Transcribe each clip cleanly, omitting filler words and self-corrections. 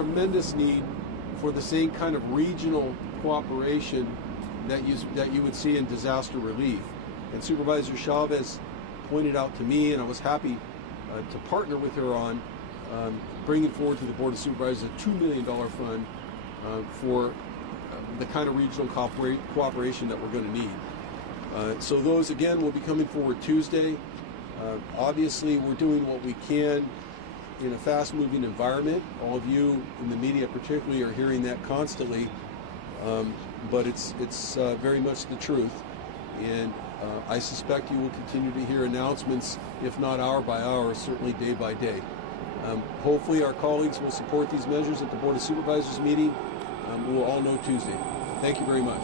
tremendous need for the same kind of regional cooperation that you would see in disaster relief. And Supervisor Chavez pointed out to me, and I was happy to partner with her on bringing forward to the Board of Supervisors a $2 million fund for the kind of regional cooperation that we're going to need. So those, again, will be coming forward Tuesday. Obviously, we're doing what we can in a fast-moving environment. All of you in the media particularly are hearing that constantly, but it's very much the truth. And I suspect you will continue to hear announcements, if not hour by hour, certainly day by day. Hopefully our colleagues will support these measures at the Board of Supervisors meeting. We'll all know Tuesday. Thank you very much.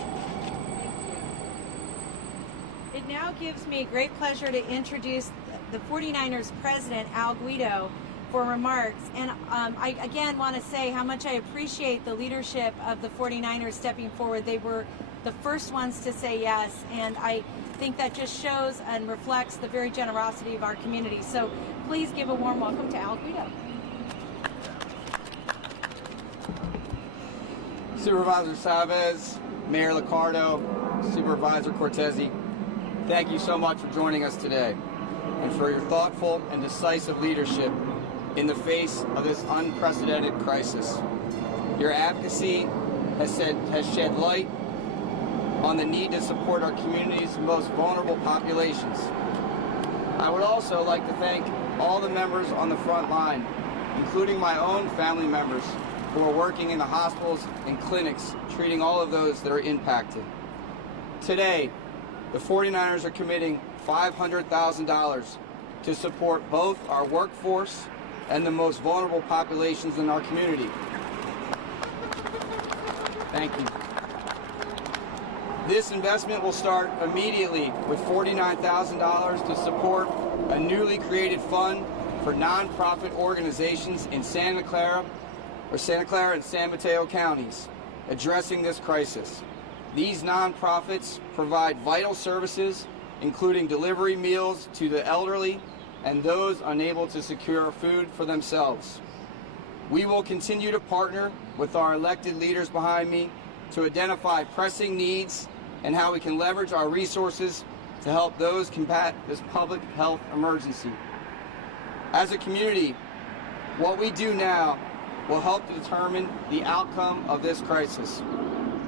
It now gives me great pleasure to introduce the 49ers president, Al Guido, for remarks. And I again want to say how much I appreciate the leadership of the 49ers stepping forward. They were the first ones to say yes, and I think that just shows and reflects the very generosity of our community. So please give a warm welcome to Al Guido. Supervisor Chavez, Mayor Liccardo, Supervisor Cortese, thank you so much for joining us today and for your thoughtful and decisive leadership in the face of this unprecedented crisis. Your advocacy has shed light on the need to support our community's most vulnerable populations. I would also like to thank all the members on the front line, including my own family members who are working in the hospitals and clinics treating all of those that are impacted. Today, the 49ers are committing $500,000 to support both our workforce and the most vulnerable populations in our community. Thank you. This investment will start immediately with $49,000 to support a newly created fund for nonprofit organizations in Santa Clara and San Mateo counties addressing this crisis. These nonprofits provide vital services, including delivery meals to the elderly and those unable to secure food for themselves. We will continue to partner with our elected leaders behind me to identify pressing needs and how we can leverage our resources to help those combat this public health emergency. As a community, what we do now will help to determine the outcome of this crisis.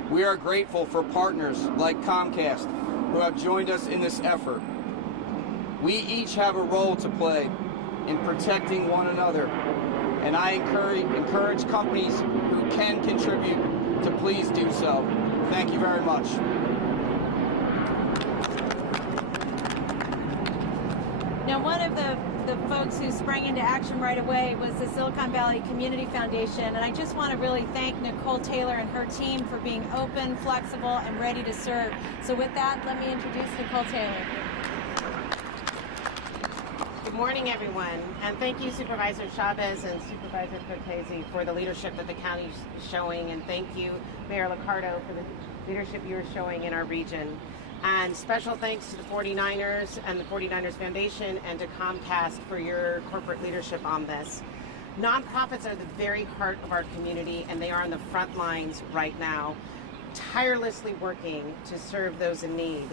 We are grateful for partners like Comcast who have joined us in this effort. We each have a role to play in protecting one another, and I encourage companies who can contribute to please do so. Thank you very much. Now, one of the folks who sprang into action right away was the Silicon Valley Community Foundation, and I just want to really thank Nicole Taylor and her team for being open, flexible, and ready to serve. So with that, let me introduce Nicole Taylor. Good morning, everyone, and thank you, Supervisor Chavez and Supervisor Cortese, for the leadership that the county is showing, and thank you, Mayor Liccardo, for the leadership you're showing in our region. And special thanks to the 49ers and the 49ers Foundation and to Comcast for your corporate leadership on this. Nonprofits are the very heart of our community, and they are on the front lines right now, tirelessly working to serve those in need.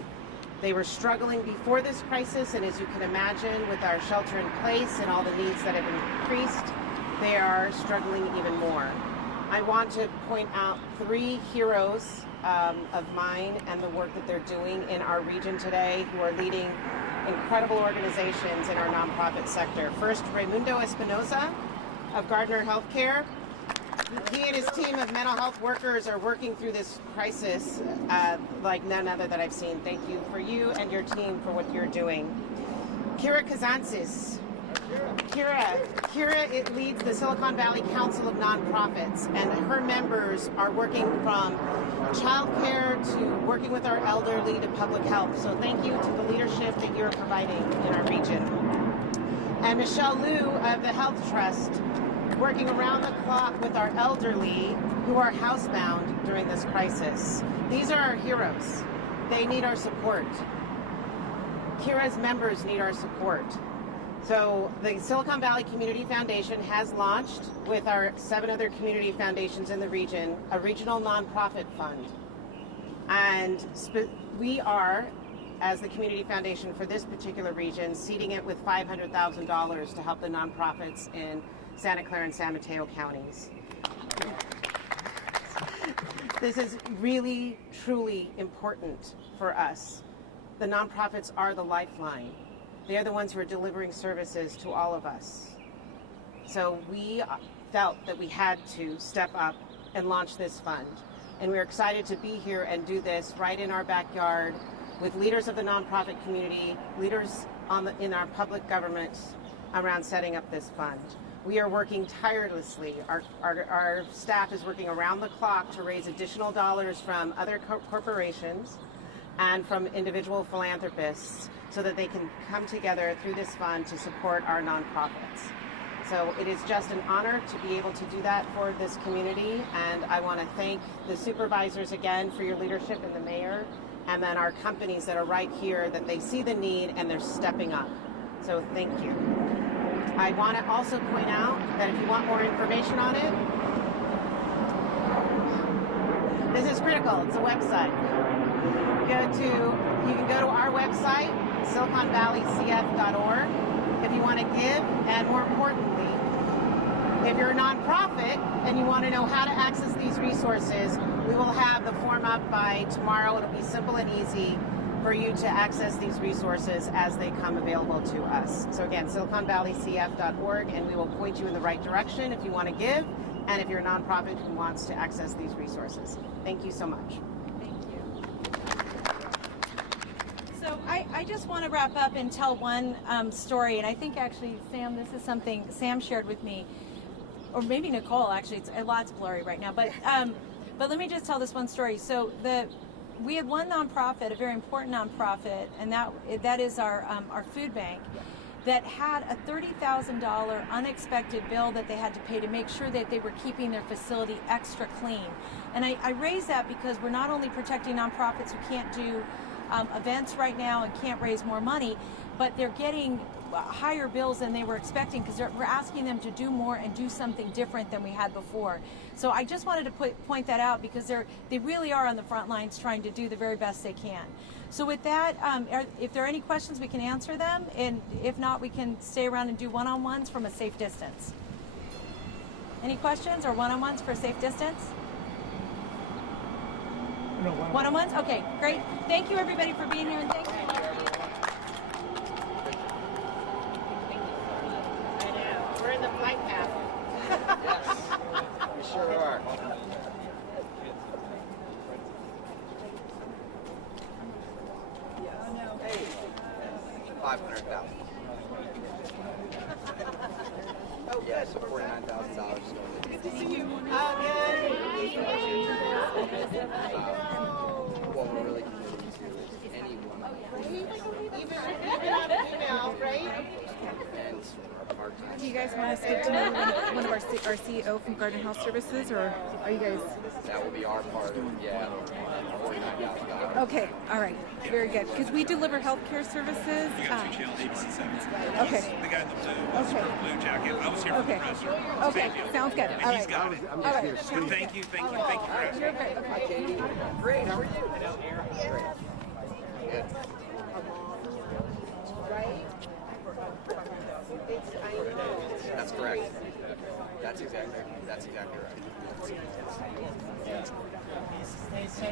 They were struggling before this crisis, and as you can imagine, with our shelter in place and all the needs that have increased, they are struggling even more. I want to point out 3 heroes of mine and the work that they're doing in our region today, who are leading incredible organizations in our nonprofit sector. First, Raimundo Espinoza of Gardner Healthcare. He and his team of mental health workers are working through this crisis like none other that I've seen. Thank you for you and your team for what you're doing. Kira Kazantzis. Kira it leads the Silicon Valley Council of Nonprofits, and her members are working from childcare to working with our elderly to public health. So thank you to the leadership that you're providing in our region. And Michelle Liu of the Health Trust, working around the clock with our elderly who are housebound during this crisis. These are our heroes. They need our support. Kira's members need our support. So the Silicon Valley Community Foundation has launched, with our 7 other community foundations in the region, a regional nonprofit fund. And we are, as the community foundation for this particular region, seeding it with $500,000 to help the nonprofits in Santa Clara and San Mateo counties. This is really, truly important for us. The nonprofits are the lifeline. They are the ones who are delivering services to all of us. So we felt that we had to step up and launch this fund. And we're excited to be here and do this right in our backyard with leaders of the nonprofit community, leaders in our public government around setting up this fund. We are working tirelessly. Our staff is working around the clock to raise additional dollars from other corporations and from individual philanthropists so that they can come together through this fund to support our nonprofits. So it is just an honor to be able to do that for this community, and I want to thank the supervisors again for your leadership and the mayor, and then our companies that are right here, that they see the need and they're stepping up. So thank you. I want to also point out that if you want more information on it, this is critical. It's a website. You can go to our website, siliconvalleycf.org, if you want to give, and more importantly, if you're a nonprofit and you want to know how to access these resources, we will have the form up by tomorrow. It'll be simple and easy for you to access these resources as they come available to us. So again, siliconvalleycf.org, and we will point you in the right direction if you want to give, and if you're a nonprofit who wants to access these resources. Thank you so much. So I just want to wrap up and tell one story, and I think actually, Sam, this is something Sam shared with me, or maybe Nicole, actually. It's a lot's blurry right now, but let me just tell this one story. So we had one nonprofit, a very important nonprofit, and that is our food bank, that had a $30,000 unexpected bill that they had to pay to make sure that they were keeping their facility extra clean. And I raise that because we're not only protecting nonprofits who can't do events right now and can't raise more money, but they're getting higher bills than they were expecting because we're asking them to do more and do something different than we had before. So I just wanted to point that out because they really are on the front lines trying to do the very best they can. So with that, if there are any questions, we can answer them, and if not, we can stay around and do one-on-ones from a safe distance. Any questions or one-on-ones for a safe distance? No, one-on-ones? Okay, great. Thank you, everybody, for being here, and thank you. I know. We're in the flight path. Yes, we sure are. Hey, 500,000. Oh, yeah, so $49,000. Good to see you. What we're really committed to is anyone. Even email, right? And our part-time. Do you guys want to speak to one of our CEO from Gardner Health Services, or are you guys? That will be our part of, yeah, $49,000. Okay, all right, very good. Because we deliver healthcare services. You got 2 channels, ABC7. Okay. He's the guy in the blue jacket. I was here for Okay. the press. Okay, sounds good. And All he's right. got it. All right. But thank you for asking. You're great. Okay. Katie. Great, how are you? Great. Good. That's correct. That's exactly right.